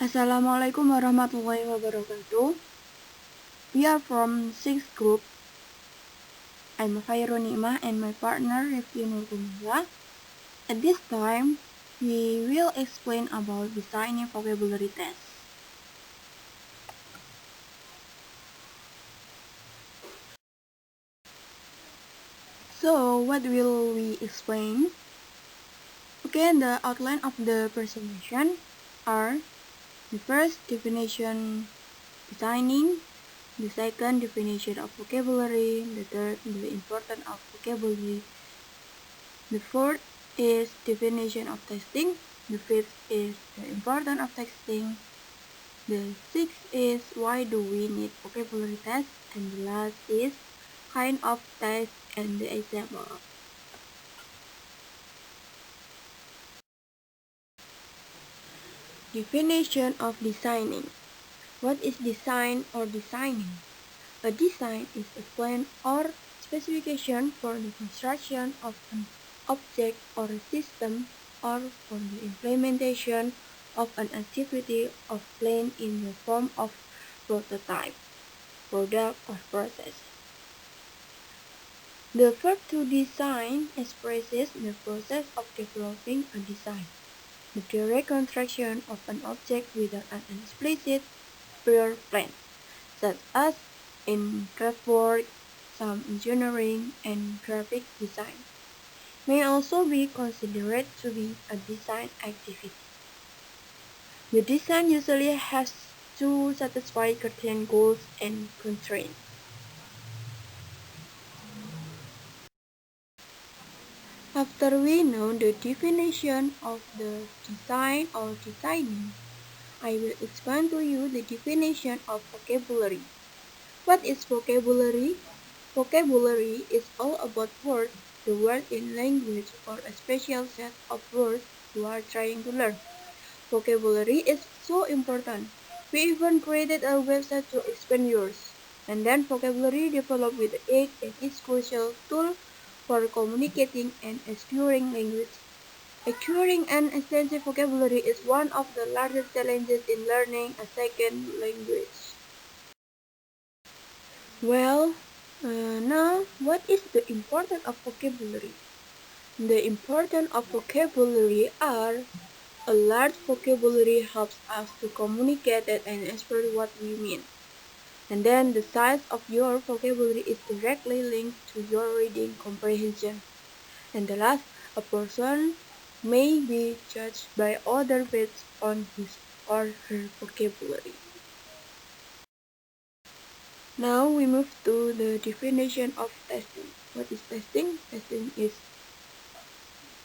Assalamualaikum warahmatullahi wabarakatuh. We are from 6th group. I'm Khoirun Nikmah and my partner Rifqi Kumala. At this time, we will explain about designing vocabulary tests. So, what will we explain? Okay, the outline of the presentation are the first definition, designing, the second definition of vocabulary, the third, the importance of vocabulary, the fourth is definition of testing, the fifth is the importance of testing, the sixth is why do we need vocabulary tests, and the last is kind of test and the example. Definition of designing. What is design or designing? A design is a plan or specification for the construction of an object or a system or for the implementation of an activity or plan in the form of prototype, product, or process. The verb to design expresses the process of developing a design, the direct construction of an object without an explicit prior plan, such as in craftwork, some engineering, and graphic design, may also be considered to be a design activity. The design usually has to satisfy certain goals and constraints. After we know the definition of the design or designing, I will explain to you the definition of vocabulary. What is vocabulary? Vocabulary is all about words, the word in language or a special set of words you are trying to learn. Vocabulary is so important. We even created a website to expand yours. And then vocabulary developed with the egg that is crucial tool for communicating and acquiring language. Acquiring an extensive vocabulary is one of the largest challenges in learning a second language. Well, now what is the importance of vocabulary? The importance of vocabulary are a large vocabulary helps us to communicate and express what we mean. And then the size of your vocabulary is directly linked to your reading comprehension. And the last, a person may be judged by others based on his or her vocabulary. Now we move to the definition of testing. What is testing?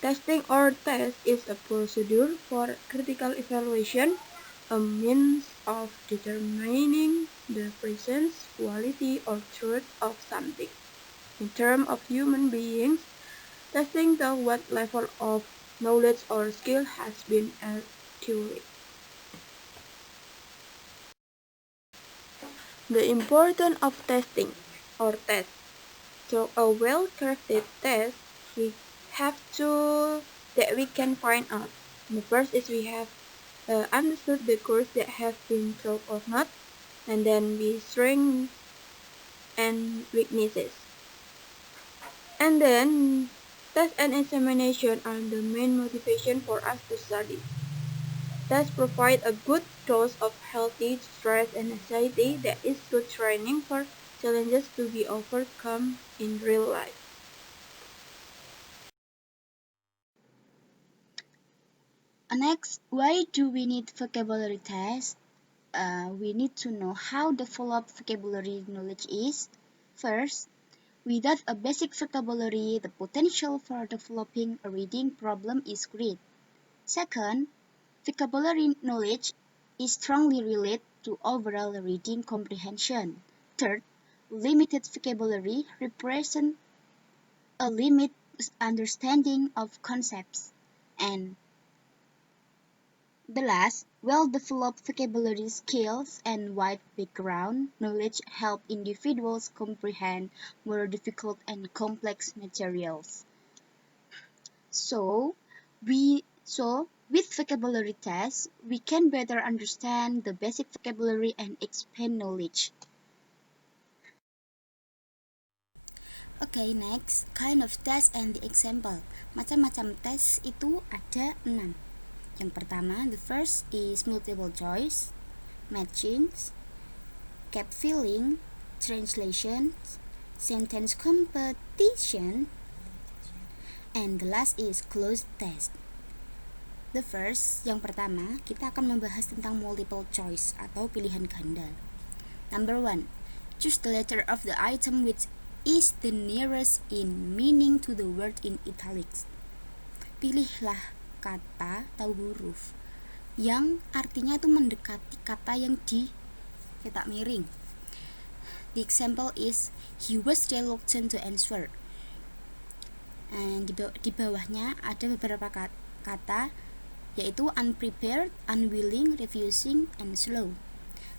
Testing or test is a procedure for critical evaluation, a means of determining the presence, quality, or truth of something. In terms of human beings, testing tells what level of knowledge or skill has been achieved. The importance of testing or test. So a well-crafted test, we have two that we can find out. The first is we have understood the course that have been taught or not, and then we strengths and weaknesses. And then test and examination are the main motivation for us to study. Tests provide a good dose of healthy stress and anxiety that is good training for challenges to be overcome in real life. Next, why do we need vocabulary tests? We need to know how developed vocabulary knowledge is. First, without a basic vocabulary, the potential for developing a reading problem is great. Second, vocabulary knowledge is strongly related to overall reading comprehension. Third, limited vocabulary represents a limited understanding of concepts. And the last, well-developed vocabulary skills and wide background knowledge help individuals comprehend more difficult and complex materials. So With vocabulary tests, we can better understand the basic vocabulary and expand knowledge. Okay, next, kind of test and the example. Macam-macam tes itu ada 6. Yang pertama, the first is multiple choice, matching, gap filling, translation, sentence competition, and the last is closed test. The first, yang pertama, kita akan membahas tentang multiple choice atau pilihan ganda. Number 1, choose the letter of the item which is the nearest in meaning to the word in italics. Pilihlah kata atau huruf yang artinya itu mendekati kata yang dicetak miring. The example is, he was reluctant to answer. And di bawahnya ada beberapa kata yaitu unprepared, unwilling, refusing, and slow.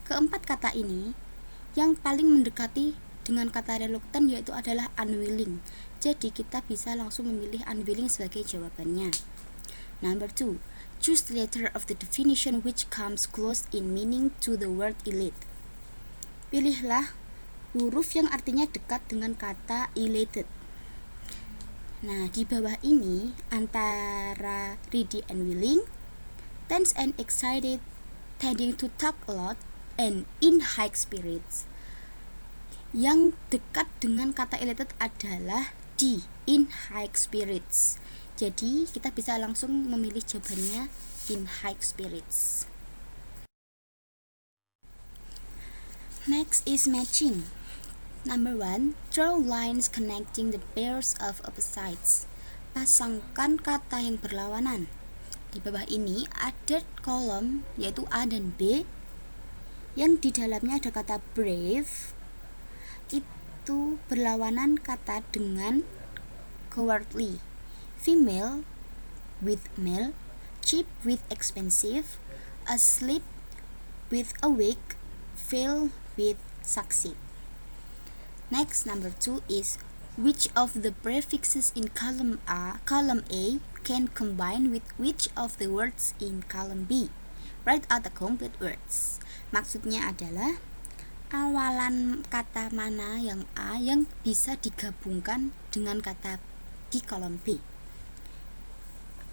Keempat kata ini yang paling mendekati dengan kata reluctant yaitu adalah unwilling. Jadi kita bisa langsung memilih unwilling sebagai jawabannya. Number 2, choose the letter of the definition which comes close in meaning to the word elite. Pilihlah huruf yang artinya dekat dengan kata elated. Nah, di bawah ini antara ready and willing, tense and excited, tending to talk a lot, and in high spirits. Yang dekat dengan kata elated adalah di in high spirits. Jadi kita bisa langsung memilih jawabannya in high spirits. Next is matching. Number 1, draw lines connecting the pairs of opposites. Pasangkan kata yang berlawanan. Di bawah ini ada kolom yaitu A dan B yang di dalamnya ada kata brave. Itu berlawanan kata dengan cowardly. Female with male, cheap with expensive, asleep with awake, fail with succeed. Next, number 2 is, which of the prefixes in column A can combine with which of the words in column B? Write out the complete words. Maksudnya adalah awalan kata mana yang A yang bisa digabungkan dengan kata di kolom B.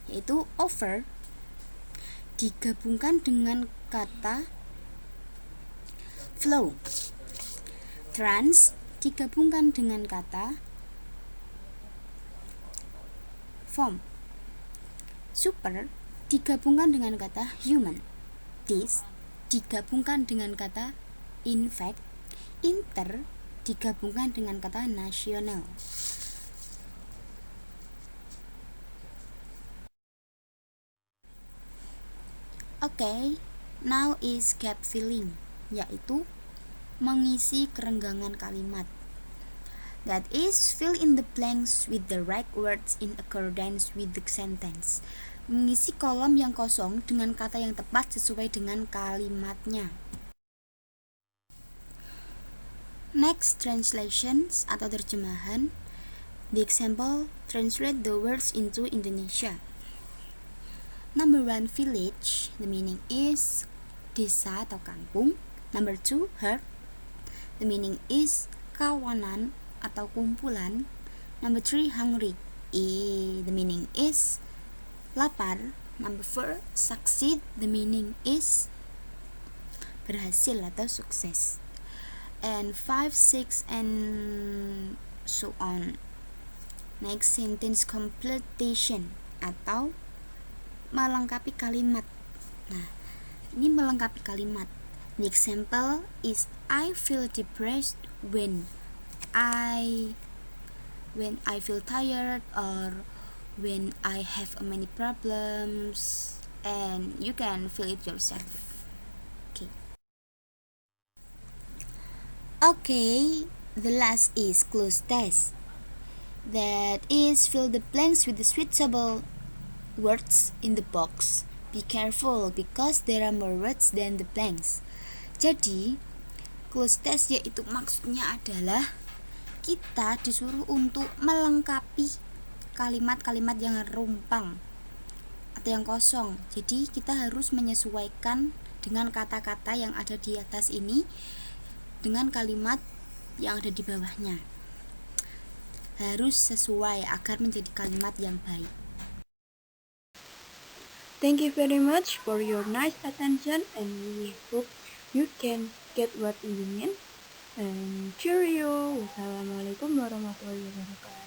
Yaitu over digabungkan dengan kata flow. Trans digabungkan dengan kata form. Super digabungkan dengan kata human. This digabungkan dengan kata in fact. Inter digabungkan dengan kata national. Okay, now is gap filling, yaitu mengisi kerenggangan kalimat. That is, fill in the blanks with the right words in accordance with the sentence. Mengisi kolom yang kosong dengan kata yang tepat sesuai dengan kalimatnya. Next, translations atau terjemahan. The example, translate the words into Indonesia. Number 1, village. The meaning is desa atau kampung. Number 2, herd. The meaning is kawanan atau kumpulan. Number 3, hungry. The meaning is lapar. Number 4, succeed. The meaning is berhasil atau sukses. And 5, 6, and so on. Next, sentence completion atau melengkapi kalimat. Nah, ini melengkapi kalimat. The example is, I feel depressed when I feel tired, or when I have many problems, and you can feel it yourself. Okay, the last is closed test. That is, fill the blanks with the suitable words in the box. Be careful because there are more words than the blanks. Jadi, closed test yaitu maksudnya adalah kita disuruh untuk melengkapi kalimat-kalimat yang rumpang kata-kata yang kosong. Jadi kita harus menyesuaikan dengan kata-kata yang ada di atas ini dengan kalimat yang ada di bawahnya. Harus sesuai agar menjadi kalimat yang baik. Thank you very much for your nice attention, and we hope you can get what we mean. And cheerio. Wassalamualaikum warahmatullahi wabarakatuh.